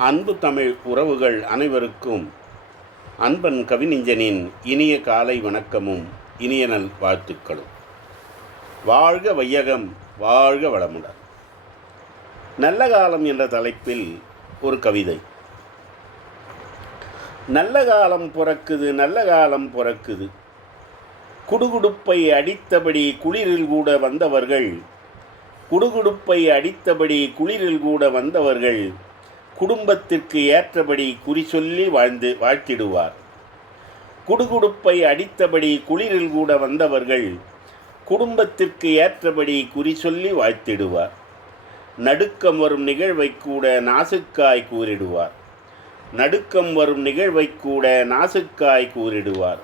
அன்பு தமிழ் உறவுகள் அனைவருக்கும் அன்பன் கவிஞனின் இனிய காலை வணக்கமும் இனிய நல் வாழ்த்துக்களும். வாழ்க வையகம் வாழ்க வளமுடன். நல்ல காலம் என்ற தலைப்பில் ஒரு கவிதை. நல்ல காலம் பிறக்குது நல்ல காலம் பிறக்குது. குடுகுடுப்பை அடித்தபடி குளிரில் கூட வந்தவர்கள் குடுகுடுப்பை அடித்தபடி குளிரில் கூட வந்தவர்கள் குடும்பத்திற்கு ஏற்றபடி குறி சொல்லி வாழ்ந்து வாழ்த்திடுவார். குடுகுடுப்பை அடித்தபடி குளிரில் கூட வந்தவர்கள் குடும்பத்திற்கு ஏற்றபடி குறி சொல்லி வாழ்த்திடுவார். நடுக்கம் வரும் நிகழ்வை கூட நாசுக்காய் கூறிடுவார். நடுக்கம் வரும் நிகழ்வை கூட நாசுக்காய் கூறிடுவார்.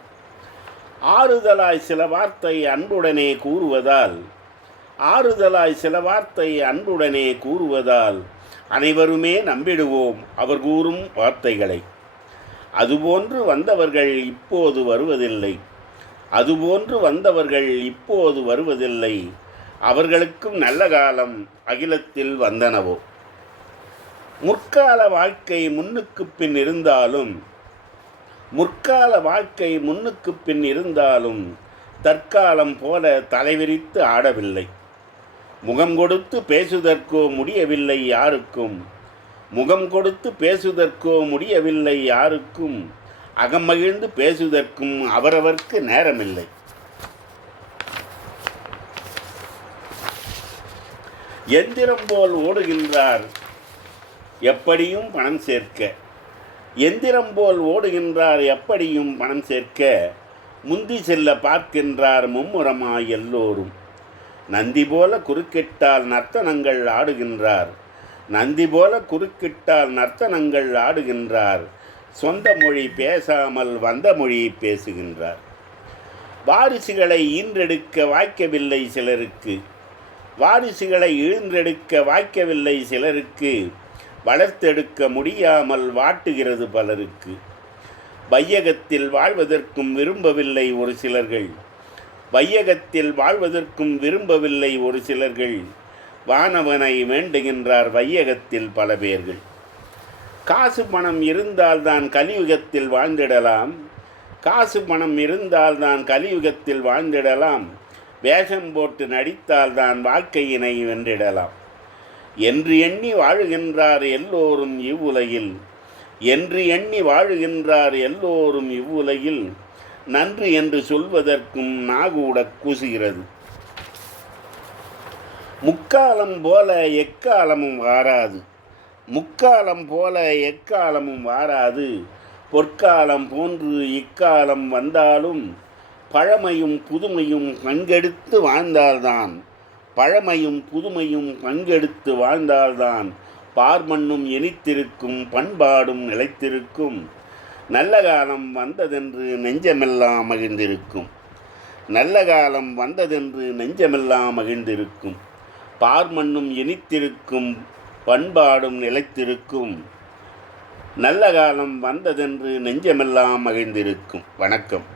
ஆறுதலாய் சில வார்த்தை அன்புடனே கூறுவதால் ஆறுதலாய் சில வார்த்தை அன்புடனே கூறுவதால் அனைவருமே நம்பிடுவோம் அவர் கூறும் வார்த்தைகளை. அதுபோன்று வந்தவர்கள் இப்போது வருவதில்லை. அதுபோன்று வந்தவர்கள் இப்போது வருவதில்லை. அவர்களுக்கும் நல்ல காலம் அகிலத்தில் வந்தனவோ. முற்கால வாழ்க்கை முன்னுக்கு பின் இருந்தாலும் முற்கால வாழ்க்கை முன்னுக்கு பின் இருந்தாலும் தற்காலம் போல தலைவிரித்து ஆடவில்லை. முகம் கொடுத்து பேசுதற்கோ முடியவில்லை யாருக்கும். முகம் கொடுத்து பேசுதற்கோ முடியவில்லை யாருக்கும். அகமகிழ்ந்து பேசுவதற்கும் அவரவர்க்கு நேரமில்லை. எந்திரம் போல் ஓடுகின்றார் எப்படியும் பணம் சேர்க்க. எந்திரம் போல் ஓடுகின்றார் எப்படியும் பணம் சேர்க்க. முந்தி செல்ல பார்க்கின்றார் மும்முரமாய் எல்லோரும். நந்தி போல குறுக்கிட்டால் நர்த்தனங்கள் ஆடுகின்றார். நந்தி போல குறுக்கிட்டால் நர்த்தனங்கள் ஆடுகின்றார். சொந்த மொழி பேசாமல் வந்த மொழி பேசுகின்றார். வாரிசுகளை ஈன்றெடுக்க வாய்க்கவில்லை சிலருக்கு. வாரிசுகளை ஈன்றெடுக்க வாய்க்கவில்லை சிலருக்கு. வளர்த்தெடுக்க முடியாமல் வாட்டுகிறது பலருக்கு. வையகத்தில் வாழ்வதற்கும் விரும்பவில்லை ஒரு சிலர்கள். வையகத்தில் வாழ்வதற்கும் விரும்பவில்லை ஒரு சிலர்கள். வானவனை வேண்டுகின்றார் வையகத்தில் பல பேர்கள். காசு பணம் இருந்தால்தான் கலியுகத்தில் வாழ்ந்திடலாம். காசு பணம் இருந்தால்தான் கலியுகத்தில் வாழ்ந்திடலாம். வேஷம் போட்டு நடித்தால்தான் வாழ்க்கையினை வென்றிடலாம். என்று எண்ணி வாழுகின்றார் எல்லோரும் இவ்வுலகில். என்று எண்ணி வாழுகின்றார் எல்லோரும் இவ்வுலகில். நன்று என்று சொல்வதற்கும் நாகூட கூசுகிறது. முக்காலம் போல எக்காலமும் வாராது. முக்காலம் போல எக்காலமும் வாராது. பொற்காலம் போன்று இக்காலம் வந்தாலும் பழமையும் புதுமையும் பங்கெடுத்து வாழ்ந்தால்தான். பழமையும் புதுமையும் பங்கெடுத்து வாழ்ந்தால்தான். பார்மண்ணும் இனித்திருக்கும் பண்பாடும் நிலைத்திருக்கும். நல்ல காலம் வந்ததென்று நெஞ்சமெல்லாம் மகிழ்ந்திருக்கும். நல்ல காலம் வந்ததென்று நெஞ்சமெல்லாம் மகிழ்ந்திருக்கும். பார்மண்ணும் இனித்திருக்கும் பண்பாடும் நிலைத்திருக்கும். நல்ல காலம் வந்ததென்று நெஞ்சமெல்லாம் மகிழ்ந்திருக்கும். வணக்கம்.